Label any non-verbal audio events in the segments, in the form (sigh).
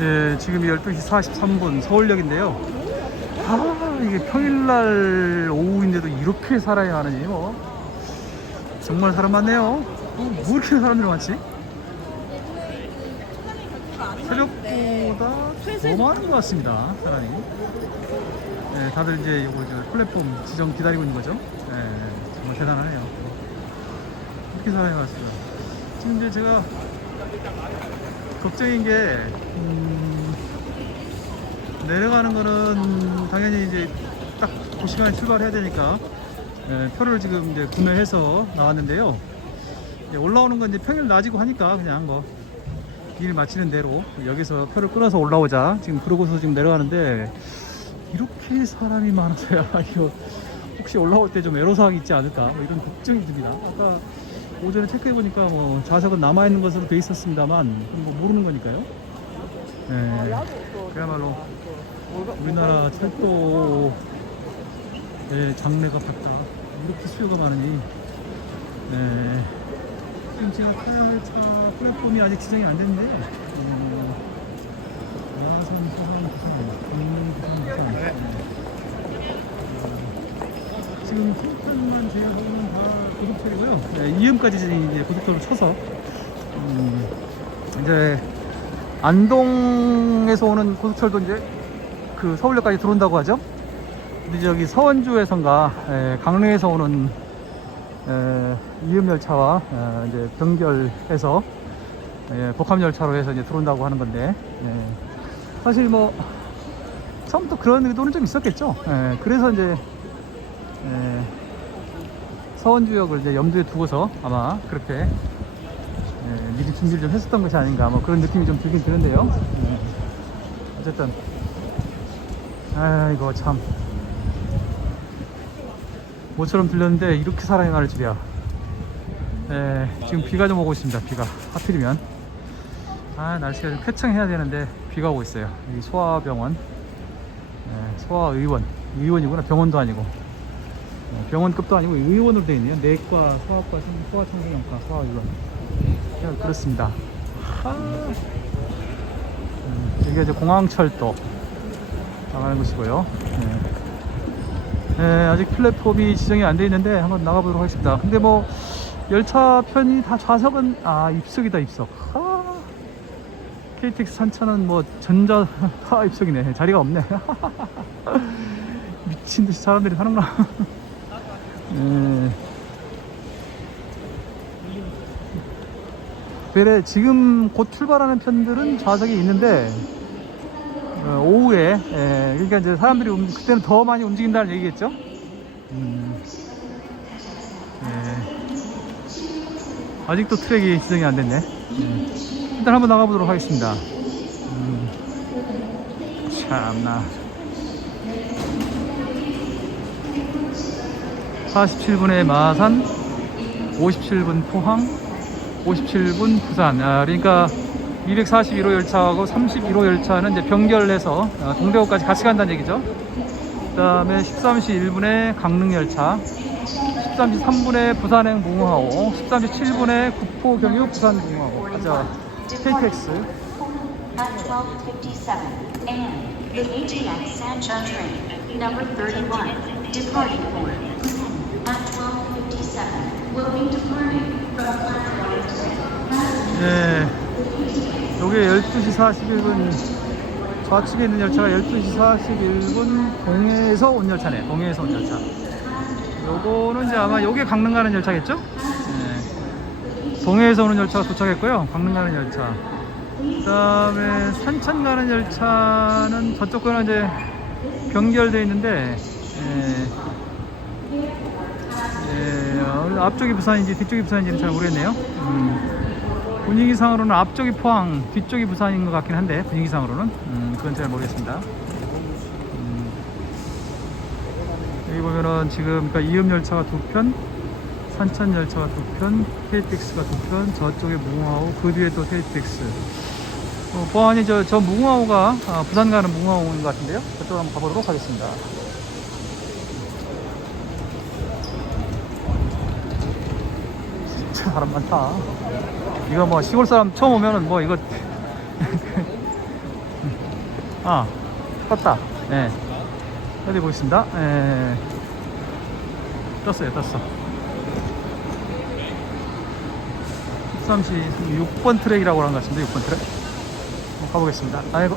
예, 지금 12시 43분 서울역인데요. 아, 이게 평일날 오후인데도 이렇게 살아야 하느니 뭐 정말 사람 많네요. 어, 뭐 이렇게 사람들이 많지? 새벽보다 더 많은 것 같습니다. 사람이. 네, 다들 이제 이거 저 플랫폼 지정 기다리고 있는 거죠. 네, 정말 대단하네요. 이렇게 사람이 많습니다. 지금 이제 제가 걱정인 게 음, 내려가는 거는 당연히 이제 딱그 시간에 출발해야 되니까 예, 표를 지금 이제 구매해서 나왔는데요. 이제 올라오는 건 이제 평일 낮이고 하니까 그냥 뭐 일 마치는 대로 여기서 표를 끊어서 올라오자 지금 그러고서 지금 내려가는데 이렇게 사람이 많아서야 (laughs) 이거 혹시 올라올 때 좀 애로사항이 있지 않을까 뭐 이런 걱정이 듭니다. 아까 오전에 체크해 보니까 뭐 좌석은 남아 있는 것으로 돼 있었습니다만 뭐 모르는 거니까요. 네, 그야말로 우리나라 철도의 장래가 밝다. 이렇게 수요가 많으니 네. 지금 제가 타야 차 플랫폼이 아직 지정이 안 됐는데 지금 한편만 제외하고는 다 고속철 네, 이음까지 이제 고속도로 쳐서 음, 이제 안동에서 오는 고속철도 이제 그 서울역까지 들어온다고 하죠. 근데 저기 서원주에선가 에, 강릉에서 오는 에, 이음 열차와 에, 이제 병결해서 예, 복합 열차로 해서 이제 들어온다고 하는 건데 예, 사실 뭐 처음부터 그런 의도는 좀 있었겠죠. 예, 그래서 이제 예, 서원주역을 이제 염두에 두고서 아마 그렇게 예, 미리 준비를 좀 했었던 것이 아닌가 뭐 그런 느낌이 좀 들긴 드는데요. 예, 어쨌든 아이고 참 모처럼 들렸는데 이렇게 사람이 많을 줄이야. 예, 지금 비가 좀 오고 있습니다. 비가 하필이면 아 날씨가 좀 쾌청해야 되는데 비가 오고 있어요. 이 소아병원, 예, 소아의원, 의원이구나 병원도 아니고 어, 병원급도 아니고 의원으로 되어 있네요. 내과, 소아과, 신- 소아청소년과, 소아의원. 그냥 그렇습니다. 하... 음, 여기가 이제 공항철도 나가는 곳이고요. 예. 예, 아직 플랫폼이 지정이 안 돼 있는데 한번 나가보도록 하겠습니다. 근데 뭐 열차 편이 다 좌석은 아 입석이다 입석. 하... KTX 산차는 뭐 전자 (laughs) 다 입석이네. 자리가 없네. (laughs) 미친 듯이 사람들이 사는구나. (laughs) 예. 베레 지금 곧 출발하는 편들은 좌석이 있는데 어, 오후에 예, 그러니까 이제 사람들이 움- 그때는 더 많이 움직인다는 얘기겠죠. 음, 예. 아직도 트랙이 지정이 안 됐네. 음. 일단 한번 나가보도록 하겠습니다. 음, 참나. 47분에 마산, 57분 포항, 57분 부산. 아, 그러니까 241호 열차하고 31호 열차는 이제 병결해서 어, 동대구까지 같이 간다는 얘기죠. 그 다음에 13시 1분에 강릉 열차, 13시 3분에 부산행 무궁화호, 13시 7분에 구포 경유 부산 무궁화호. 가자. KTX. At 12:57 a.m., the ATX Sancheon train, number 31, departing for 요게 12시 41분 좌측에 있는 열차가 12시 41분 동해에서 온 열차네. 동해에서 온 열차. 요거는 이제 아마 요게 강릉 가는 열차겠죠? 예. 동해에서 오는 열차가 도착했고요. 강릉 가는 열차. 그 다음에 산천 가는 열차는 저쪽 거는 이제 병결돼 있는데 예. 예, 어, 앞쪽이 부산인지 뒤쪽이 부산인지는 잘 모르겠네요. 음. 분위기상으로는 앞쪽이 포항, 뒤쪽이 부산인 것 같긴 한데 분위기상으로는 음, 그건 잘 모르겠습니다. 음, 여기 보면은 지금 그러니까 이음 열차가 두 편, 산천 열차가 두 편, KTX가 두 편, 저쪽에 무궁화호, 그 뒤에 또 KTX. 어, 포항이 저, 저 무궁화호가 아, 부산 가는 무궁화호인 것 같은데요. 저쪽 한번 가보도록 하겠습니다. 진짜 사람 많다. 이거 뭐 시골 사람 처음 오면은 뭐 이거 (laughs) 아, 떴다. 예. 어디 보겠습니다. 예. 떴어요, 떴어. 13시 6번 트랙이라고 하는 것 같은데, 6번 트랙. 한번 가보겠습니다. 아이고.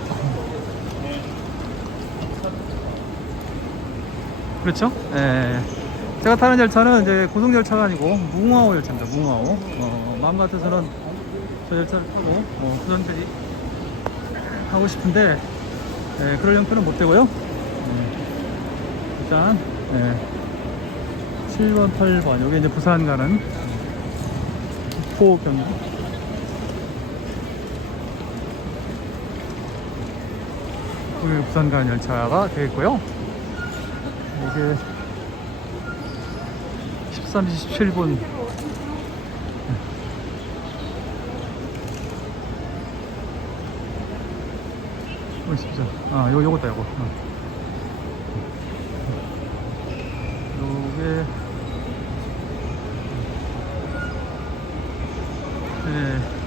그렇죠? 예. 제가 타는 열차는 이제 고속 열차가 아니고 무궁화호 열차입니다. 무궁화호. 어, 마음 같아서는 저 열차를 타고 어, 부산까지 가고 싶은데 예, 그럴 형편은 못 되고요. 음, 일단 예, 7번, 8번 여기 이제 부산 가는 포 경기. 여기 부산 가는 열차가 되겠고요. 이게 13시 17분 보십시오. 아, 요, 요거다, 요거. 어. 요게, 네.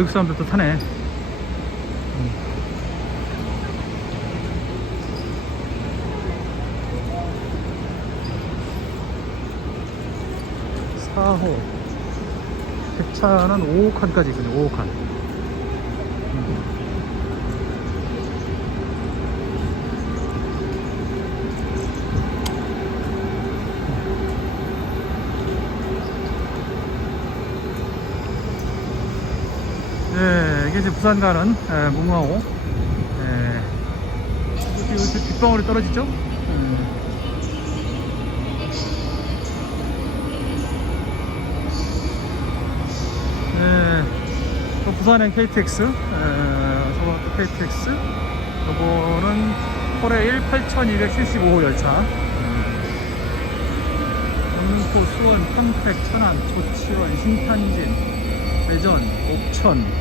외국 사람들도 타네. 음. 4호 객차는 5호칸까지 있거든요 5호칸 네, 이제 부산 가는 에, 무궁화호 예. 이렇게, 빗방울이 떨어지죠? 음. 네, 또 부산행 KTX, 또 KTX, 요거는 홀에 1 8275호 열차. 영토, 수원, 평택, 천안, 조치원, 신탄진, 대전, 옥천,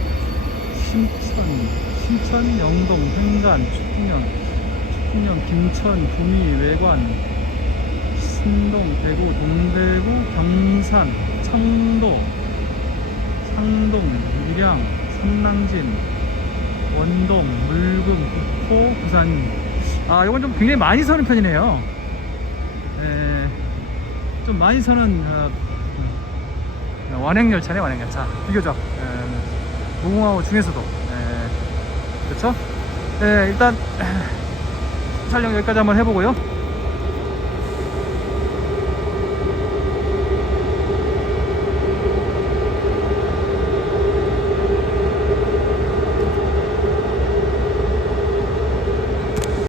신천, 신천, 영동, 행간, 축릉, 축릉, 김천, 구미, 외관, 신동, 대구, 동대구, 경산, 청도, 상동, 밀양, 삼랑진, 원동, 물금, 국포, 부산. 아, 이건 좀 굉장히 많이 서는 편이네요. 에, 좀 많이 서는 어, 음, 완행열차네, 완행열차. 비교적. 에, 무궁화호 중에서도. 에, 그렇죠? 네, 일단 (clears throat) 촬영 여기까지 한번 해보고요.